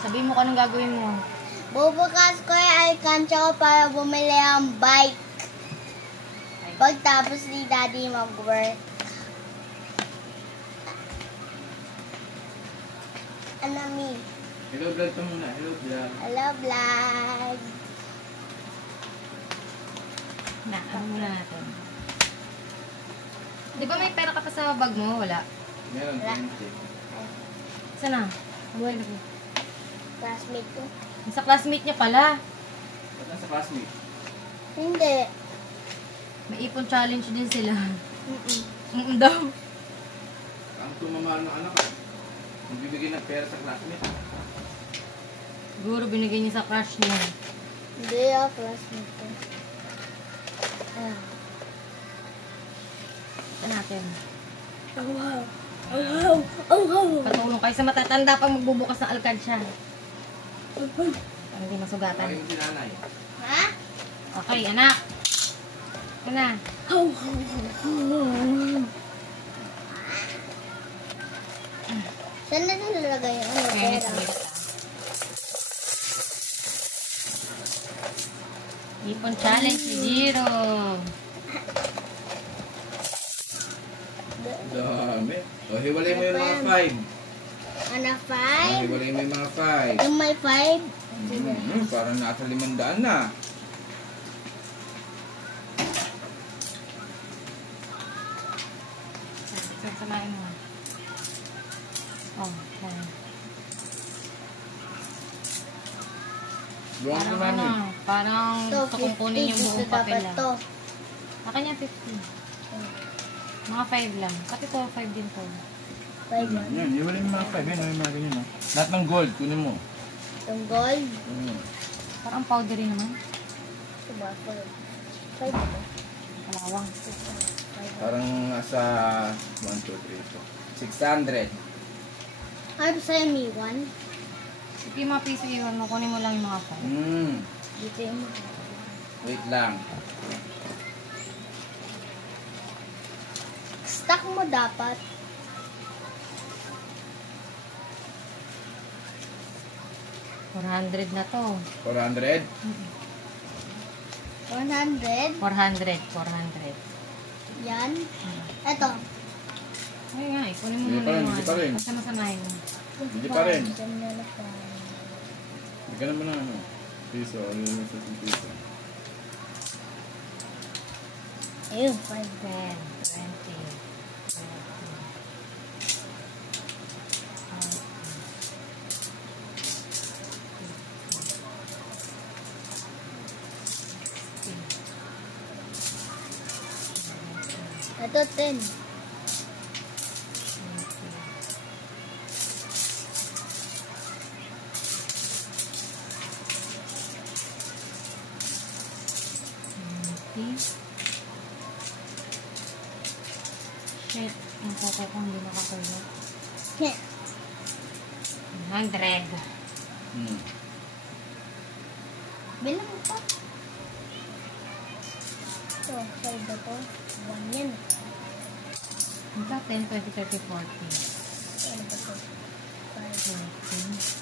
Sabihin mo kung anong gagawin mo. Bubukas ko yung alkansya ko para bumili ang bike. Pagtapos ni Daddy mag-work. Ano, Mi? Hello vlog ka muna. Hello vlog. Hello, vlog. Ano muna natin? Di ba may pera ka pa sa bag mo? Wala. Meron, Wala. 20. Sana? Buhay na po. Classmate ko. Sa classmate niya pala. Ba't nasa classmate? Hindi. May ipon challenge din sila. Mm-mm. Daw. Ang tumamahal ng anak ka. Magbibigay ng pera sa classmate. Siguro binigay niya sa crush niya. Hindi classmate ko. Ito natin. Oh, wow. Oh, wow. Oh, wow. Patulong kayo sa matatanda pag magbubukas ng alkansya. Para hindi masugatan. Bakit yung sinanay? Ha? Okay, anak. Ito na. Oh, wow. Saan na nalagay yung ano, Kaya pera? Ipon challenge si Jiro. Dami. O, hiwalay mo yung mga 5. Ano, O, 5? hiwalay mo yung mga 5. Yung may 5? Sige. Parang nasa 500 na. Samahin mo. Oh, okay. Buwan Parang ko namin. parang So, gusto kong kunin yung 50 buong gusto papel dapat lang. to. Akin yan 50. Mga 5 lang. Pati to, 5 din to. 5 yan. Yan, hiwalay mo yung mga 5. Yan, yung mga ganyan. Lahat ng gold, kunin mo. Itong gold. Parang powdery naman. Ito ba? 5 ito. Kalawang. Parang nasa 1, 2, 3, 4. 600. Ano ba sa'yo, Mi? 1? Sige, mga piso iwan mo. Kunin mo lang yung mga 5. Dito yung mga. Wait lang. Stack mo dapat. $400 na to. 400? 100. 400. Yan. Ito. Ay nga, kunin mo Hindi muna pa rin, yung hindi pa rin. Basta masamahin mo. Hindi pa rin. Diyan na na pa. Hindi ka naman na ano. Piso, ano yung sa piso. Ayun. 10, 20, 30, Ito, 10. Shit, yung koko ko hindi nakatulog. 10. 100. Bilang mo pa. Ito, 5 ba to? 1 yan. Ito, 10, 20, 30, 40. Ano ba to? 5. 14,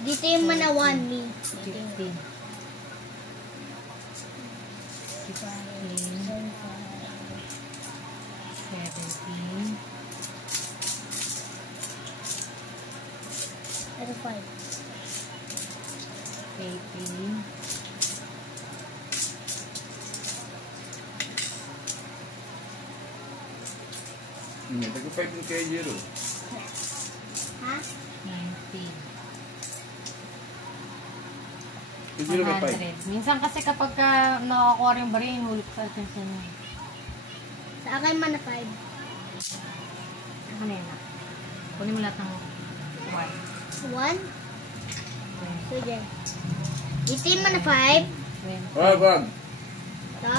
Dito yung mana 1, Mi. 15, 16, 17, Ito, 5. 18, Tago 5 yung kay Jiro. Ha? 19, Kay Jiro may 5. 100. Minsan kasi kapag nakakuha rin ba rin, hulip sa atensyon mo. Sa akin mana 5. Ano yun? Kunin mo lahat ng 1. 1? Sige. Dito yung mana 5. 20, Wag. Ito.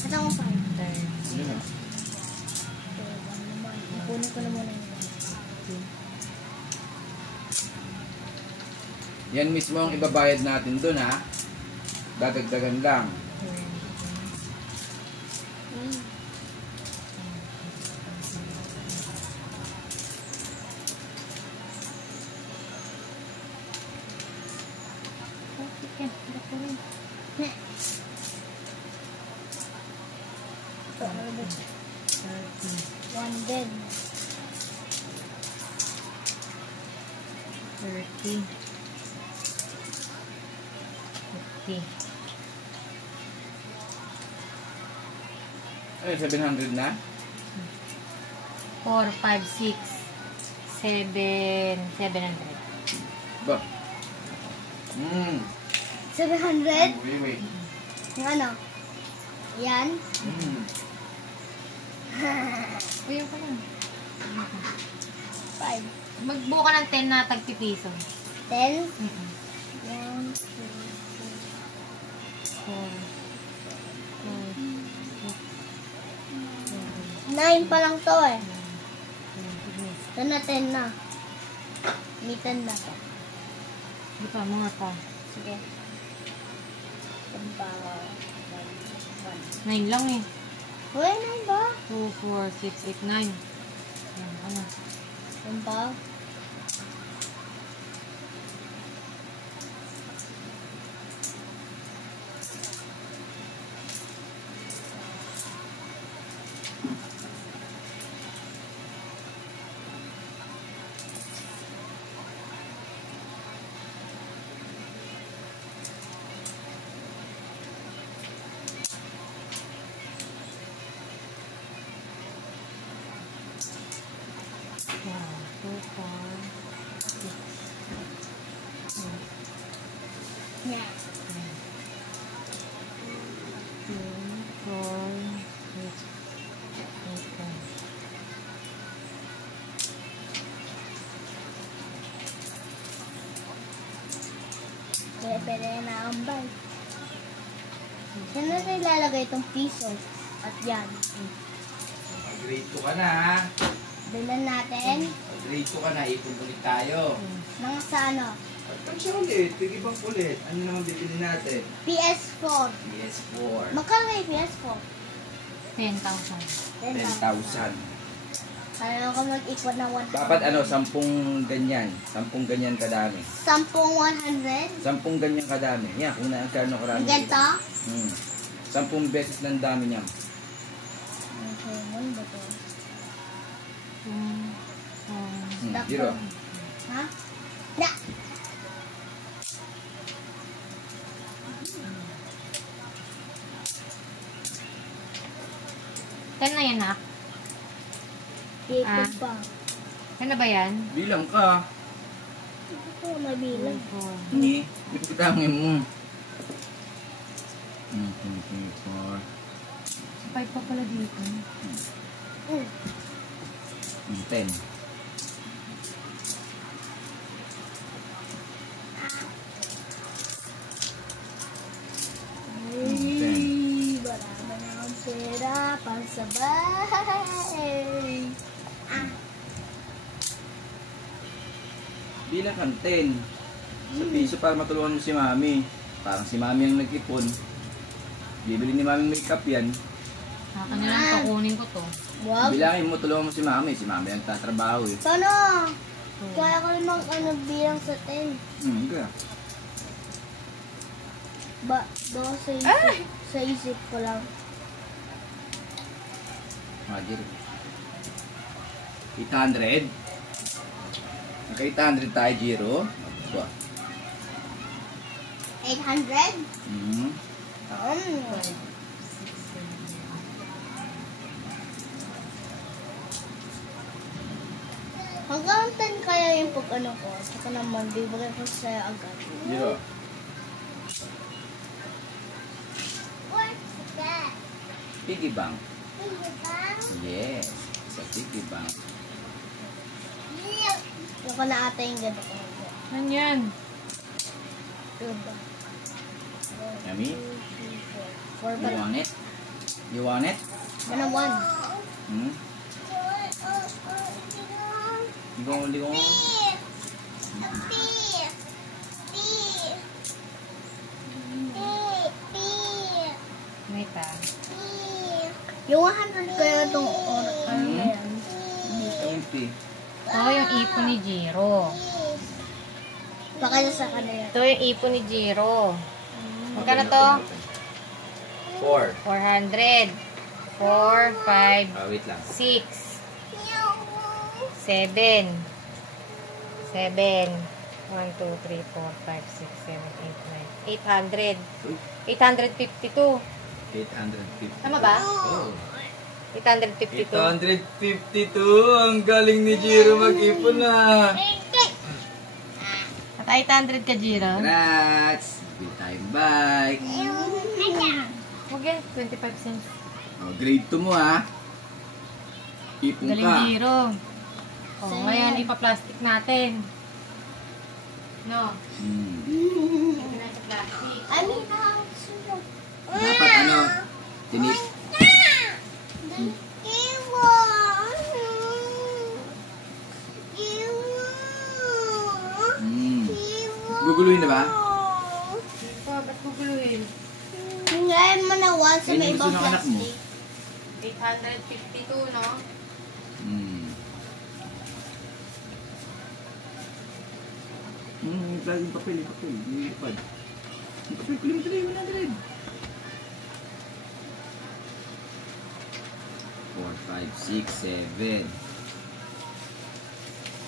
Ito ko 5. 30, Yun na. So, 1 naman. Ipunin ko na muna yung 1. Yan mismo ang ibabayad natin dun ha. Dadagdagan lang. 20, One din. 30. 50. Ay, 700 na? 4, 5, 6, 7, 700. Ba? 700? Wait. Yung ano? Yan? Uy, yung pala. 5. Magbuo ka ng 10 na tagpipiso. 10? 1, 2, 4, 9 pa lang to eh. 5, 10 na 10 na. May 10 na. Di pa, mga pa. Sige. 10 pa. 9 lang eh. Uy, 9 ba? 2, 4, 6, 8, 9. Yan, ano? 10 pa? Yeah. 2, 4, 6, 8, 9. Pwede na ang bay. Yan na sa ilalagay itong piso. At yan. Grade 2 ka na ha. Bilan natin. Grade 2 ka na, ipon ulit tayo. Mga sa ano? Pag siya ulit, tigibang ulit. Ano naman bibili natin? PS4. PS4. Magkano yung PS4? 10,000. 10,000. Kaya ako mag-ikot ng 100. Dapat ano, 10 ganyan. 10 ganyan kadami. 10 100? 10 ganyan kadami. Yan, kung naagkano karami. Ang ganito? 10 beses ng dami niya. Okay, ano ba ito? Zero. Ha? Na! Ten na yan, ha? Ikot pa. Ten na ba yan? Bilang ka. Ito, mabilang. 4. Hindi. Bitangin mo. 4. 5 pa pala dito. 10. Ay, marami na akong pera pang sa bahay. Bilang kang 10. Sa piso para matulungan mo si mami. Parang si mami ang nag-ipon. Bibili ni mami makeup yan. Saka na lang pakunin ko to. Wag. Bilangin mo, tulungan mo si mami. Si mami ang tatrabaho eh. Paano? Kaya ko namang ano bilang sa 10. Kaya. Ba, doon sa isip, sa isip ko lang. Majir. 800. Naka 800 tayo, Jiro. Ba? 800? Hmm. Hanggang 10 kaya yung pag ano ko. Saka naman, bibigay ko sa'yo agad. Jiro. What's that? Piggy bank. Piggy Yes. Sa piggy bank. Yung ko na ata yung ganda ko. Ano yan? Diba? Yummy. 4 You pa lang. want it? You want it? Ano 1? Hmm? Ligong. Wait, ah. Yung 100 kaya itong oras. Ano na yan? Empty. Ito yung ipon ni Jiro. Pakala sa kanila. Ito yung ipon ni Jiro. Magkano to? 4. 400. 4, 5, Wait lang. 6, 7. 7. 1, 2, 3, 4, 5, 6, 7, 8, 9. 800. Uy, 852. 850. Tama ba? Oh. 852. 852. Ang galing ni Jiro mag-ipon na. At 800 ka, Jiro. Congrats. Bill tayong bike. Huwag yan, 25 cents. Oh, grade 2 mo ha. Ipon Galing, ka. Jiro. Oh, ngayon, ipa-plastic natin. No? Ito na sa plastic. Dapat ano, tinip. Guguluhin na ba? Ito, ba't guguluhin? Ngayon mo na once sa Yan may yung gusto ibang ng anak mo. plastic. 852, no? Yung papel, yung papel. Yung lipad. Yung papel, kulim mo tuloy, 100. 4, 5, 6, 7,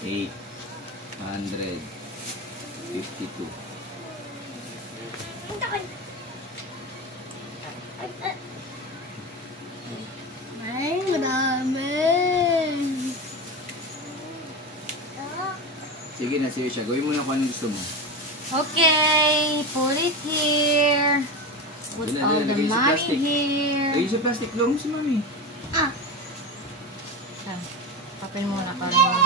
852. Ay, madami. Sige na, sige siya. Gawin mo na kung anong gusto mo. Okay, pull it here. Put Dala, all dala, the lagay sa money plastic. here. Lagay sa plastic lang si mami. Ah, Ah, papel muna para naman.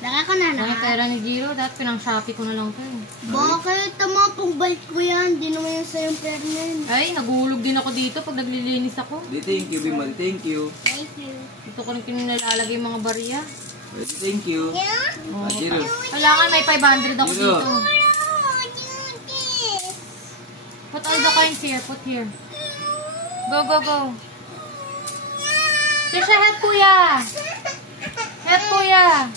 laka ka na Ang na. pera ni Jiro, dahil pinang-shopee ko na lang to. Bakit? Tama pong balik ko yan. Di naman yung sa'yo permen. Ay, naguhulog din ako dito pag naglilinis ako. Di, thank you, Bimal. Thank you. Thank you. Dito ko rin kinilalagay yung mga barya. Di, thank you. Oh, Jiro. kailangan may 500 ako Jiro. dito. Put all the coins here. Put here. Go, go, go. Sisha, help kuya. Help kuya.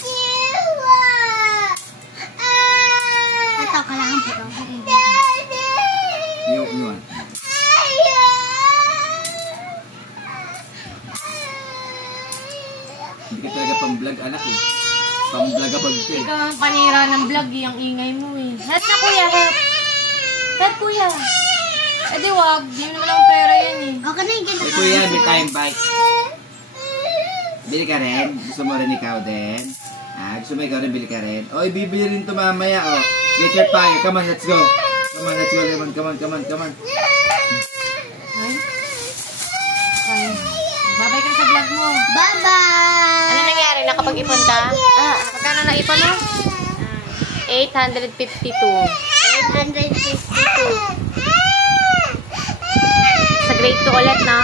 Ito, kailangan po ito. Yun. Hindi ka talaga pang-vlog, anak eh. Pang-vlogabag ka eh. Ikaw ang panira ng vlog, eh. Ang ingay mo eh. Help na kuya, help. Help kuya. Eh di wag, di naman ang pera yan eh. Okay na yung Ay, kuya, may time bike. Bili ka rin? Gusto mo rin ikaw din? Ah, gusto mo ikaw rin, bili ka rin? Oy, bibili rin ito mamaya, oh. Get your fire. Come on, let's go. Come on, let's go, Lemon. Come on, come on, come on. Ay. Ay. Babay ka na sa vlog mo. Bye-bye! Ano nangyari? Nakapag-ipon ka? Magkano na-ipon mo? 852. 852. Sa grade 2 ulit, na?